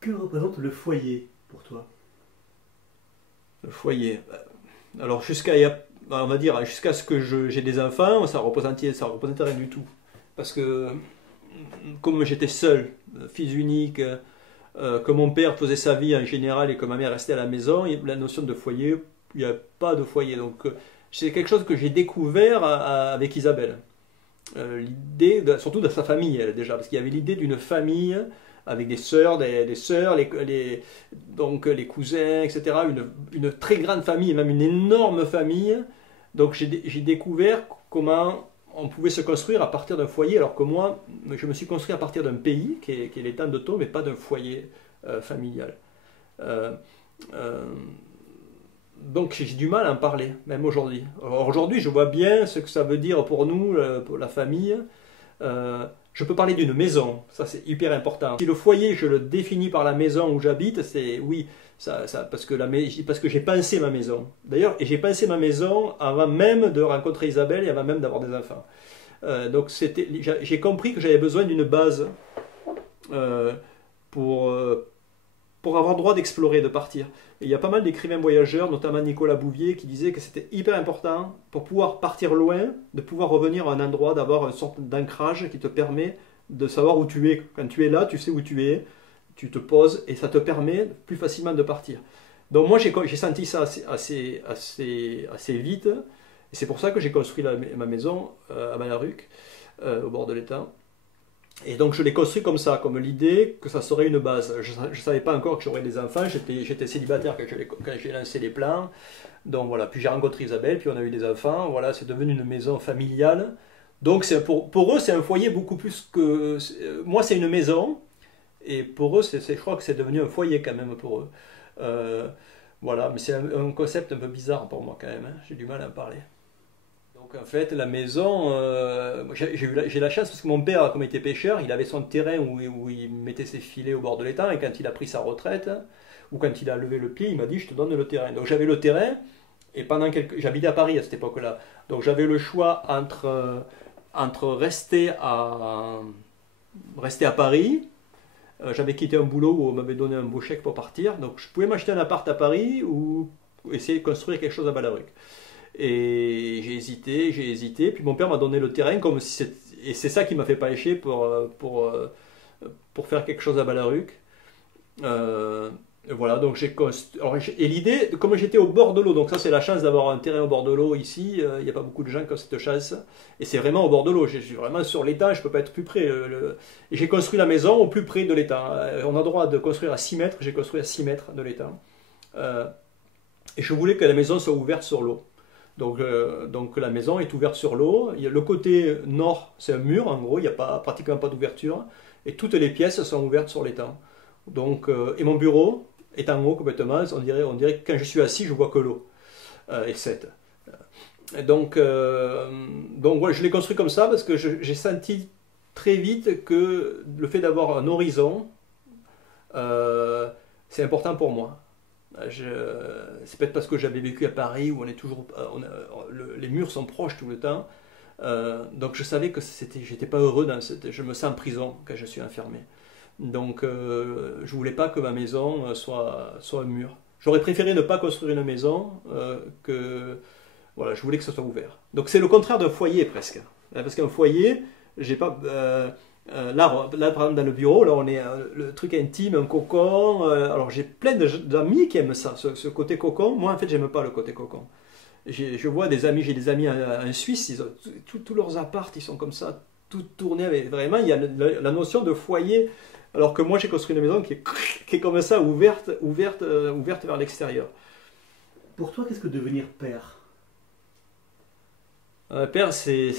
Que représente le foyer pour toi? Le foyer. Alors on va dire, jusqu'à ce que j'ai des enfants, ça représentait rien du tout. Parce que comme j'étais seul, fils unique, que mon père faisait sa vie en général et que ma mère restait à la maison, la notion de foyer, il n'y a pas de foyer. Donc c'est quelque chose que j'ai découvert avec Isabelle. Surtout de sa famille, elle, déjà, parce qu'il y avait l'idée d'une famille avec des sœurs, des sœurs, donc les cousins, etc. Une très grande famille, même une énorme famille. Donc j'ai découvert comment on pouvait se construire à partir d'un foyer, alors que moi, je me suis construit à partir d'un pays, qui est l'étang de Thau, mais pas d'un foyer familial. Euh, euh, donc j'ai du mal à en parler, même aujourd'hui. Alors, aujourd'hui, je vois bien ce que ça veut dire pour nous, pour la famille. Je peux parler d'une maison, ça c'est hyper important. Si le foyer, je le définis par la maison où j'habite, c'est oui, parce que j'ai pensé ma maison. D'ailleurs, et j'ai pensé ma maison avant même de rencontrer Isabelle et avant même d'avoir des enfants. Donc j'ai compris que j'avais besoin d'une base euh, pour, euh, pour avoir le droit d'explorer, de partir. Et il y a pas mal d'écrivains voyageurs, notamment Nicolas Bouvier, qui disait que c'était hyper important pour pouvoir partir loin, de pouvoir revenir à un endroit, d'avoir une sorte d'ancrage qui te permet de savoir où tu es. Quand tu es là, tu sais où tu es, tu te poses et ça te permet plus facilement de partir. Donc moi j'ai senti ça assez vite et c'est pour ça que j'ai construit ma maison à Malaruc, au bord de l'étang. Et donc je l'ai construit comme ça, comme l'idée que ça serait une base. Je ne savais pas encore que j'aurais des enfants, j'étais célibataire quand j'ai lancé les plans. Donc voilà, puis j'ai rencontré Isabelle, puis on a eu des enfants. Voilà, c'est devenu une maison familiale. Donc pour eux, c'est un foyer beaucoup plus que... Moi, c'est une maison, et pour eux, je crois que c'est devenu un foyer quand même pour eux. Euh, voilà, mais c'est un concept un peu bizarre pour moi quand même, hein. J'ai du mal à en parler. Donc en fait, la maison, j'ai la chance parce que mon père, comme il était pêcheur, il avait son terrain où il mettait ses filets au bord de l'étang et quand il a pris sa retraite, ou quand il a levé le pied, il m'a dit je te donne le terrain. Donc j'avais le terrain et j'habitais à Paris à cette époque-là. Donc j'avais le choix entre rester à Paris. J'avais quitté un boulot où on m'avait donné un beau chèque pour partir. Donc je pouvais m'acheter un appart à Paris ou essayer de construire quelque chose à Ballaruc. Et j'ai hésité. Puis mon père m'a donné le terrain et c'est ça qui m'a fait pêcher pour faire quelque chose à Ballaruc. Et voilà, donc j'ai construit. Et l'idée, comme j'étais au bord de l'eau, donc ça c'est la chance d'avoir un terrain au bord de l'eau ici. Il n'y a pas beaucoup de gens qui ont cette chance. Et c'est vraiment au bord de l'eau. Je suis vraiment sur l'étang, je ne peux pas être plus près. Et j'ai construit la maison au plus près de l'étang. On a le droit de construire à 6 mètres. J'ai construit à 6 mètres de l'étang. Et je voulais que la maison soit ouverte sur l'eau. Donc la maison est ouverte sur l'eau. Le côté nord, c'est un mur, en gros, il n'y a pratiquement pas d'ouverture. Et toutes les pièces sont ouvertes sur l'étang. Et mon bureau est en haut complètement. On dirait que quand je suis assis, je vois que l'eau. Et 7. Donc ouais, je l'ai construit comme ça parce que j'ai senti très vite que le fait d'avoir un horizon, c'est important pour moi. C'est peut-être parce que j'avais vécu à Paris où on est toujours, les murs sont proches tout le temps. Donc je savais que j'étais pas heureux je me sens en prison quand je suis enfermé. Donc je voulais pas que ma maison soit un mur. J'aurais préféré ne pas construire une maison que voilà, je voulais que ce soit ouvert. Donc c'est le contraire d'un foyer presque. Parce qu'un foyer, j'ai pas là, par exemple, dans le bureau, là, on est le truc intime, un cocon. Alors, j'ai plein d'amis qui aiment ça, ce côté cocon. Moi, en fait, j'aime pas le côté cocon. Je vois j'ai des amis en Suisse, tous leurs apparts, ils sont comme ça, tout tournés avec. Vraiment, il y a la notion de foyer. Alors que moi, j'ai construit une maison qui est comme ça, ouverte vers l'extérieur. Pour toi, qu'est-ce que devenir père? Père, c'est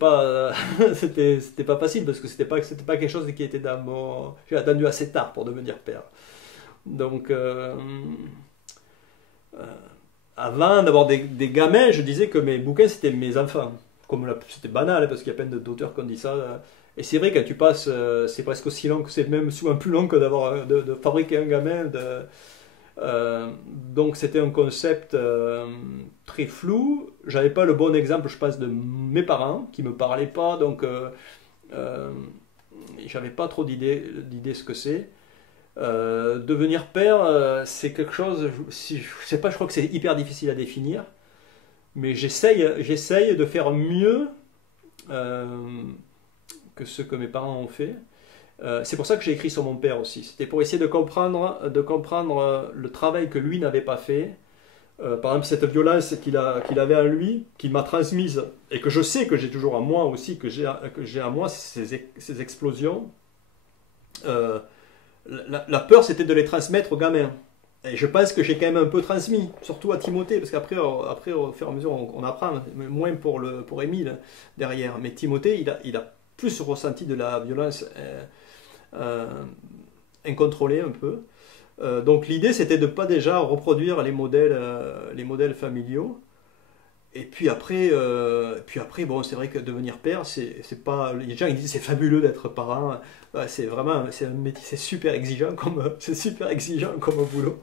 pas, c'était pas facile parce que c'était pas quelque chose qui était dans mon. J'ai attendu assez tard pour devenir père. Donc, euh, avant d'avoir des gamins, je disais que mes bouquins c'était mes enfants. C'était banal hein, parce qu'il y a plein d'auteurs qui ont dit ça. Et c'est vrai, quand tu passes, c'est presque aussi long que c'est même souvent plus long que de fabriquer un gamin. Donc c'était un concept très flou. J'avais pas le bon exemple, je pense, de mes parents qui me parlaient pas, donc euh, j'avais pas trop d'idées ce que c'est. Devenir père, c'est quelque chose, je sais pas, je crois que c'est hyper difficile à définir, mais j'essaye de faire mieux euh, que ce que mes parents ont fait. C'est pour ça que j'ai écrit sur mon père aussi. C'était pour essayer de comprendre le travail que lui n'avait pas fait. Par exemple, cette violence qu'il avait en lui, qu'il m'a transmise, et que je sais que j'ai toujours en moi aussi, que j'ai en moi, ces explosions. La peur, c'était de les transmettre aux gamins. Et je pense que j'ai quand même un peu transmis, surtout à Timothée, parce qu'après, au fur et à mesure, on apprend, moins pour Émile derrière. Mais Timothée, il a plus ressenti de la violence euh, incontrôlée un peu. Donc l'idée, c'était de ne pas déjà reproduire les modèles familiaux. Et puis après, bon, c'est vrai que devenir père, c'est pas. Les gens ils disent c'est fabuleux d'être parent. Ouais, c'est vraiment, c'est un métier, c'est super exigeant comme boulot.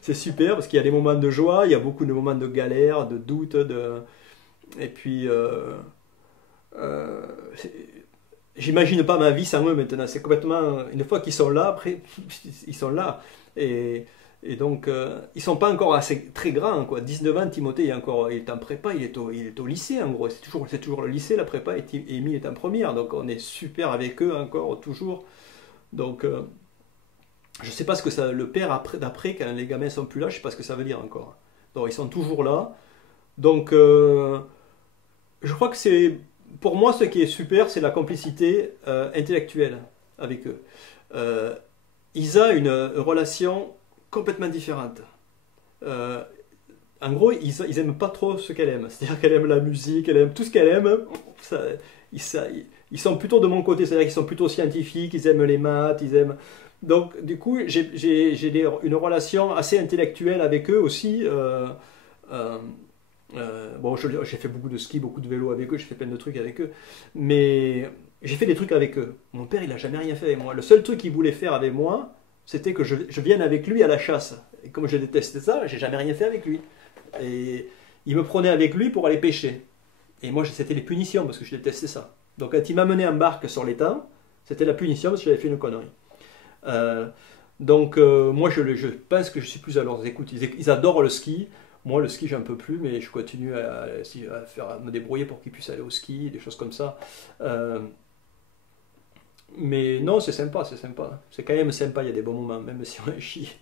C'est super parce qu'il y a des moments de joie, il y a beaucoup de moments de galère, de doute, et puis euh, c'est- j'imagine pas ma vie sans eux maintenant. C'est complètement une fois qu'ils sont là, après ils sont là. Et, et donc, ils sont pas encore assez très grands, quoi. 19 ans, Timothée il est en prépa, il est au lycée, en gros. C'est toujours le lycée, la prépa, et Émile est en première. Donc, on est super avec eux encore, toujours. Donc, je sais pas ce que ça, le père d'après, quand les gamins sont plus là, je sais pas ce que ça veut dire encore. Donc, ils sont toujours là. Donc, je crois que pour moi, ce qui est super, c'est la complicité intellectuelle avec eux. Euh, Isa a une relation complètement différente. Euh, En gros, ils aiment pas trop ce qu'elle aime. C'est-à-dire qu'elle aime la musique, elle aime tout ce qu'elle aime. Ça, ça- ils sont plutôt de mon côté, c'est-à-dire qu'ils sont plutôt scientifiques, ils aiment les maths, ils aiment. Donc, du coup, une relation assez intellectuelle avec eux aussi. Euh, bon, j'ai fait beaucoup de ski, beaucoup de vélo avec eux, j'ai fait plein de trucs avec eux. Mais j'ai fait des trucs avec eux. Mon père, il a jamais rien fait avec moi. Le seul truc qu'il voulait faire avec moi, c'était que je vienne avec lui à la chasse. Et comme je détestais ça, j'ai jamais rien fait avec lui. Et il me prenait avec lui pour aller pêcher. Et moi, c'était les punitions parce que je détestais ça. Donc quand il m'amenait en barque sur l'étang, c'était la punition parce que j'avais fait une connerie. Euh, moi, je pense que je suis plus à leurs écoutes. Ils adorent le ski. Moi, le ski, j'en peux plus, mais je continue à me débrouiller pour qu'ils puissent aller au ski, des choses comme ça. Euh, mais non, c'est sympa, c'est sympa. C'est quand même sympa, il y a des bons moments, même si on chie.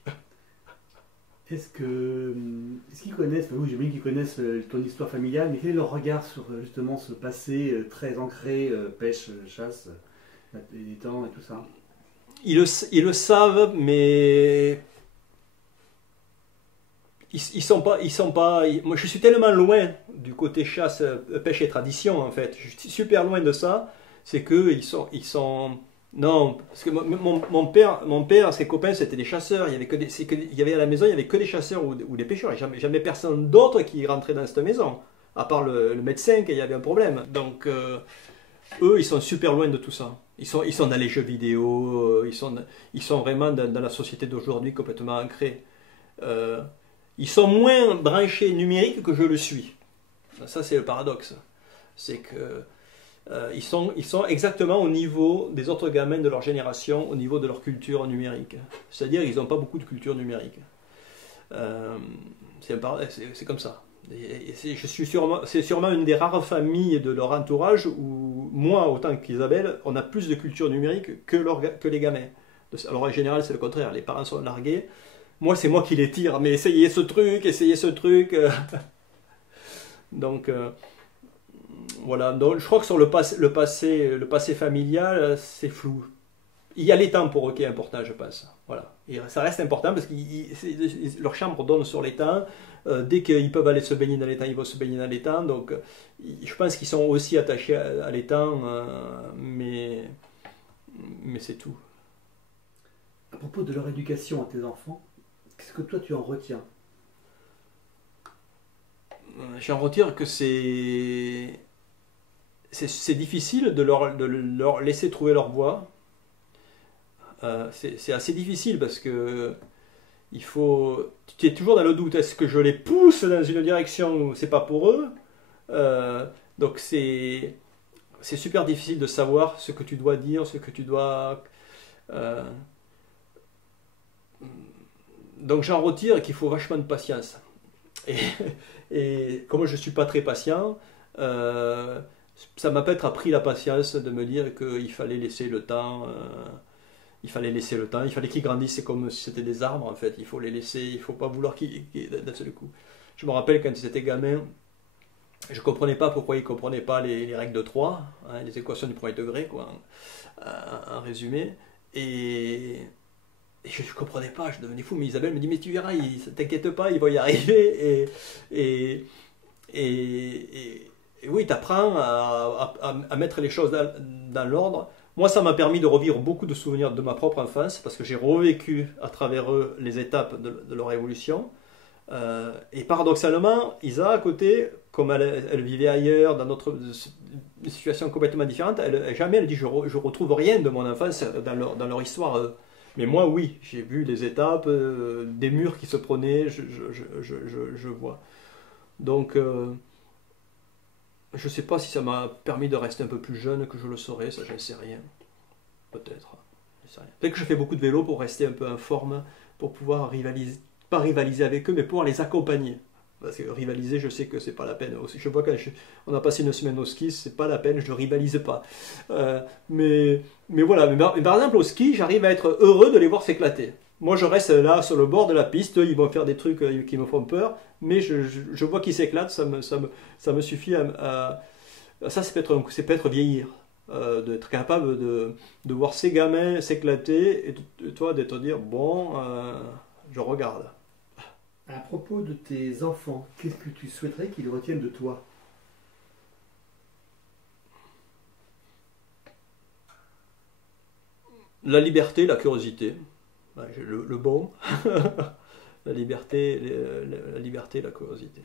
Est-ce qu'ils connaissent, enfin, oui, j'imagine qu'ils connaissent ton histoire familiale, mais quel est leur regard sur justement ce passé très ancré, pêche, chasse, les temps et tout ça? Ils le savent, mais ils sont pas. Moi, je suis tellement loin du côté chasse, pêche et tradition en fait. Je suis super loin de ça. C'est que ils sont. Non, parce que mon père, ses copains, c'était des chasseurs. Il y avait il y avait à la maison, il y avait que des chasseurs ou des pêcheurs. Il n'y avait jamais personne d'autre qui rentrait dans cette maison, à part le médecin qui avait un problème. Donc, eux, ils sont super loin de tout ça. Ils sont dans les jeux vidéo. Ils sont vraiment dans la société d'aujourd'hui complètement ancrés. Euh, Ils sont moins branchés numériques que je le suis. Ça, c'est le paradoxe. C'est que ils sont exactement au niveau des autres gamins de leur génération, au niveau de leur culture numérique. C'est-à-dire qu'ils n'ont pas beaucoup de culture numérique. Euh, c'est comme ça. C'est sûrement une des rares familles de leur entourage où moi, autant qu'Isabelle, on a plus de culture numérique que les gamins. Alors en général, c'est le contraire. Les parents sont largués. Moi, c'est moi qui les tire. Mais essayez ce truc, essayez ce truc. Donc, voilà. Donc, je crois que sur le passé familial, c'est flou. Il y a l'étang pour eux qui est important, je pense. Voilà. Et ça reste important parce que leur chambre donne sur l'étang. Dès qu'ils peuvent aller se baigner dans l'étang, ils vont se baigner dans l'étang. Donc, je pense qu'ils sont aussi attachés à l'étang, mais c'est tout. À propos de leur éducation à tes enfants, qu'est-ce que toi tu en retiens? J'en retire que c'est difficile de leur laisser trouver leur voie. C'est assez difficile parce que tu es toujours dans le doute. Est-ce que je les pousse dans une direction où c'est pas pour eux? Donc c'est super difficile de savoir ce que tu dois dire, ce que tu dois. Euh, Donc j'en retire qu'il faut vachement de patience. Et, et comme je ne suis pas très patient, ça m'a peut-être appris la patience de me dire qu'il fallait laisser le temps. Il fallait laisser le temps, il fallait qu'ils grandissent, c'est comme si c'était des arbres en fait, il faut les laisser, il ne faut pas vouloir d'un seul coup. Je me rappelle quand ils étaient gamins, je ne comprenais pas pourquoi ils ne comprenaient pas les règles de 3, hein, les équations du premier degré, quoi, en résumé, et je ne comprenais pas, je devenais fou, mais Isabelle me dit, mais tu verras, t'inquiète pas, il va y arriver, et oui, tu apprends à mettre les choses dans l'ordre. Moi, ça m'a permis de revivre beaucoup de souvenirs de ma propre enfance, parce que j'ai revécu à travers eux les étapes de leur évolution. Et paradoxalement, Isa, à côté, comme elle vivait ailleurs, dans une situation complètement différente, jamais elle dit je retrouve rien de mon enfance dans leur histoire. Mais moi, oui, j'ai vu les étapes, des murs qui se prenaient, je vois. Donc, je ne sais pas si ça m'a permis de rester un peu plus jeune que je le saurais, ça, j'en sais rien. Peut-être. Peut-être que je fais beaucoup de vélo pour rester un peu en forme, pour pouvoir rivaliser, pas rivaliser avec eux, mais pouvoir les accompagner. Parce que rivaliser, je sais que c'est pas la peine. Je vois quand on a passé une semaine au ski, c'est pas la peine, je ne rivalise pas. Mais voilà, mais par exemple au ski, j'arrive à être heureux de les voir s'éclater. Moi, je reste là sur le bord de la piste, ils vont faire des trucs qui me font peur, mais je vois qu'ils s'éclatent, ça me suffit ça, c'est peut-être vieillir, d'être capable de voir ces gamins s'éclater, et toi, de te dire, bon, je regarde. À propos de tes enfants, qu'est-ce que tu souhaiterais qu'ils retiennent de toi? La liberté, la curiosité, le bon, la liberté, la curiosité.